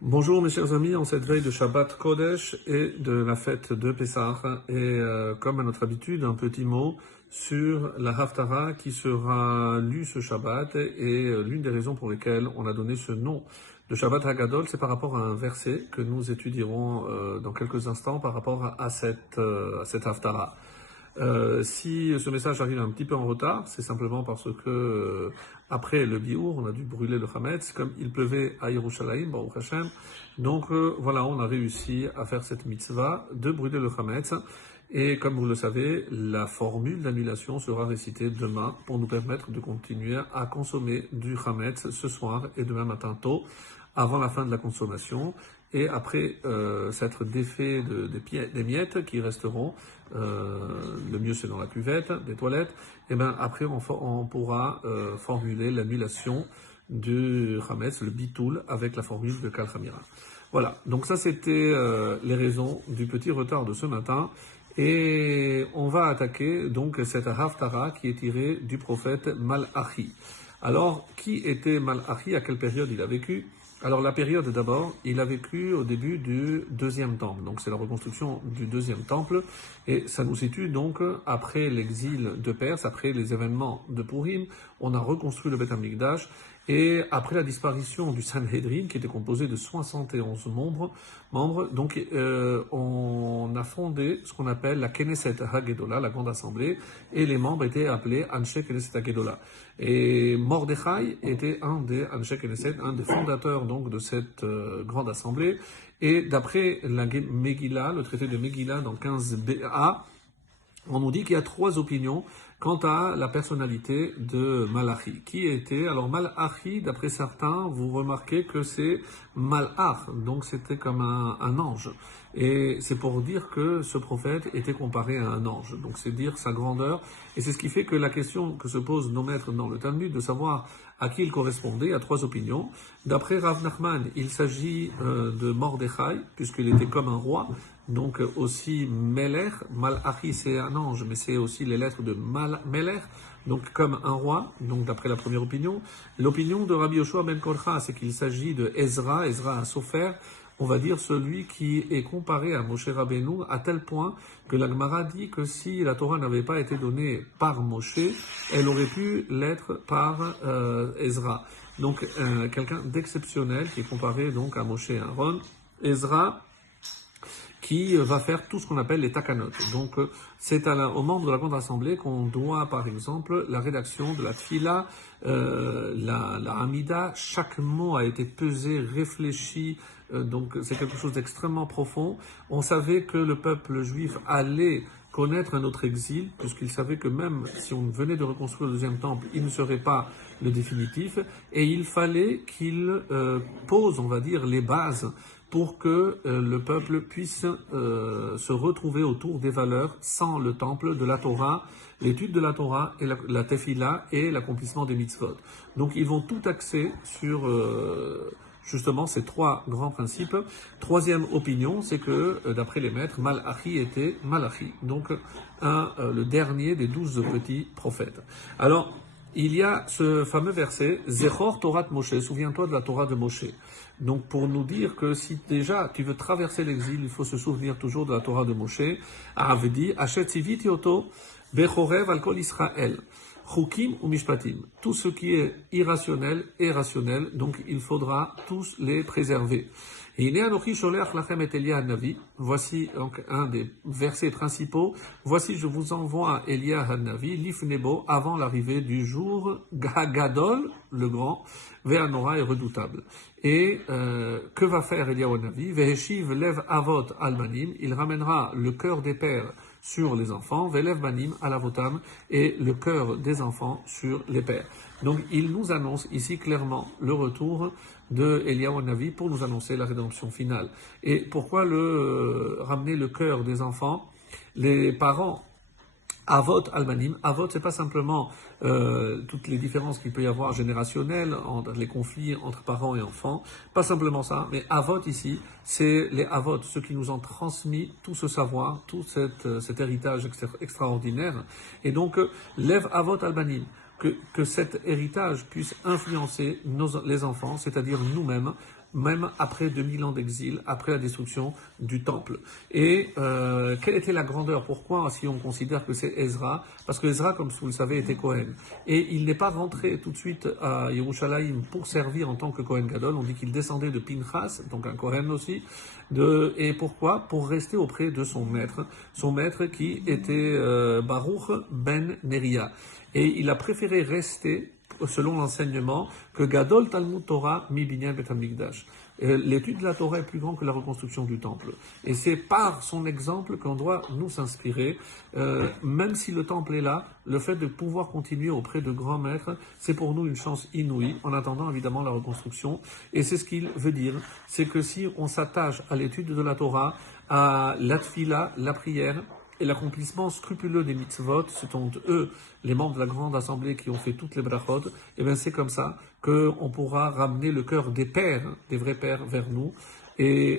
Bonjour mes chers amis, en cette veille de Shabbat Kodesh et de la fête de Pessah, et comme à notre habitude, un petit mot sur la Haftarah qui sera lue ce Shabbat, et l'une des raisons pour lesquelles on a donné ce nom de Shabbat Hagadol, c'est par rapport à un verset que nous étudierons dans quelques instants par rapport à cette Haftarah. Si ce message arrive un petit peu en retard, c'est simplement parce que après le biour, on a dû brûler le Hametz, comme il pleuvait à Yerushalayim, Baruch Hashem. Donc voilà, on a réussi à faire cette mitzvah de brûler le Hametz. Et comme vous le savez, la formule d'annulation sera récitée demain pour nous permettre de continuer à consommer du Hametz ce soir et demain matin tôt, avant la fin de la consommation. Et après s'être défait des miettes qui resteront, le mieux c'est dans la cuvette des toilettes, et bien après on pourra formuler l'annulation du Hametz, le bitoul, avec la formule de Kal Hamira. Voilà, donc ça c'était les raisons du petit retard de ce matin. Et on va attaquer donc cette Haftarah qui est tirée du prophète Malachi. Alors, qui était Malachi? À quelle période il a vécu? Alors la période d'abord, il a vécu au début du deuxième temple, donc c'est la reconstruction du deuxième temple, et ça nous situe donc après l'exil de Perse, après les événements de Purim, on a reconstruit le Beth Amikdash, et après la disparition du Sanhedrin, qui était composé de 71 membres, donc on a fondé ce qu'on appelle la Knesset HaGedolah, la grande assemblée, et les membres étaient appelés Anshe Knesset HaGedolah. Et Mordechai était un des Anshe Knesset, un des fondateurs donc de cette grande assemblée. Et d'après la Megillah, le traité de Megillah dans 15a, on nous dit qu'il y a trois opinions quant à la personnalité de Malachi. Qui était? Alors Malachi, d'après certains, vous remarquez que c'est Malach, donc c'était comme un ange. Et c'est pour dire que ce prophète était comparé à un ange. Donc c'est dire sa grandeur. Et c'est ce qui fait que la question que se posent nos maîtres dans le Talmud, de savoir à qui il correspondait, à trois opinions. D'après Rav Nachman, il s'agit de Mordechai, puisqu'il était comme un roi. Donc aussi Melech, Malachi c'est un ange, mais c'est aussi les lettres de Melech, donc comme un roi, donc d'après la première opinion. L'opinion de Rabbi Yoshua ben Korcha, c'est qu'il s'agit de Ezra à Sofer, on va dire celui qui est comparé à Moshe Rabbeinu, à tel point que la Gemara dit que si la Torah n'avait pas été donnée par Moshe, elle aurait pu l'être par Ezra. Donc quelqu'un d'exceptionnel qui est comparé donc à Moshe et Aaron. Ezra, qui va faire tout ce qu'on appelle les takanot. Donc, c'est aux membres de la Grande Assemblée qu'on doit, par exemple, la rédaction de la tfila, la amida. Chaque mot a été pesé, réfléchi, donc c'est quelque chose d'extrêmement profond. On savait que le peuple juif allait connaître un autre exil, puisqu'il savait que même si on venait de reconstruire le deuxième temple, il ne serait pas le définitif, et il fallait qu'il pose, on va dire, les bases pour que le peuple puisse se retrouver autour des valeurs sans le temple de la Torah, l'étude de la Torah et la tefila et l'accomplissement des mitzvot. Donc ils vont tout axer sur justement ces trois grands principes. Troisième opinion, c'est que d'après les maîtres, Malachi était Malachi, donc le dernier des 12 petits prophètes. Alors, il y a ce fameux verset, Zechor Torah Moshe, souviens-toi de la Torah de Moshe. Donc pour nous dire que si déjà tu veux traverser l'exil, il faut se souvenir toujours de la Torah de Moshe. Avdi, Asher tziviti oto, bechorev al kol Israël, chukim ou mishpatim. Tout ce qui est irrationnel est rationnel, donc il faudra tous les préserver. Voici donc un des versets principaux. Voici, je vous envoie Elia Hanavi, l'Ifnebo, avant l'arrivée du jour Gadol, le grand, Ve'anora est redoutable. Et que va faire Elia Hanavi? Veheshiv lev avot albanim, il ramènera le cœur des pères sur les enfants, Velev banim alavotam, et le cœur des enfants sur les pères. Donc il nous annonce ici clairement le retour de Eliyahu Hanavi pour nous annoncer la rédemption finale. Et pourquoi ramener le cœur des enfants? Les parents Avot albanim, avot c'est pas simplement toutes les différences qu'il peut y avoir générationnelles entre les conflits entre parents et enfants, pas simplement ça, mais avot ici, c'est les avot, ceux qui nous ont transmis tout ce savoir, tout cet héritage extraordinaire, et donc lève avot albanim, que cet héritage puisse influencer les enfants, c'est-à-dire nous-mêmes, même après 2000 ans d'exil, après la destruction du temple. Et quelle était la grandeur? Pourquoi, si on considère que c'est Ezra? Parce que Ezra, comme vous le savez, était Cohen. Et il n'est pas rentré tout de suite à Yerushalayim pour servir en tant que Cohen Gadol. On dit qu'il descendait de Pinchas, donc un Cohen aussi. Et pourquoi? Pour rester auprès de son maître qui était Baruch ben Neria. Et il a préféré rester, selon l'enseignement, que Gadol Talmud Torah mi binyan bet hamikdash. L'étude de la Torah est plus grande que la reconstruction du temple. Et c'est par son exemple qu'on doit nous s'inspirer. Même si le temple est là, le fait de pouvoir continuer auprès de grands maîtres, c'est pour nous une chance inouïe, en attendant évidemment la reconstruction. Et c'est ce qu'il veut dire, c'est que si on s'attache à l'étude de la Torah, à la tfila, la prière, et l'accomplissement scrupuleux des mitzvot, ce sont eux, les membres de la grande assemblée qui ont fait toutes les brachot, et bien c'est comme ça qu'on pourra ramener le cœur des pères, des vrais pères vers nous, et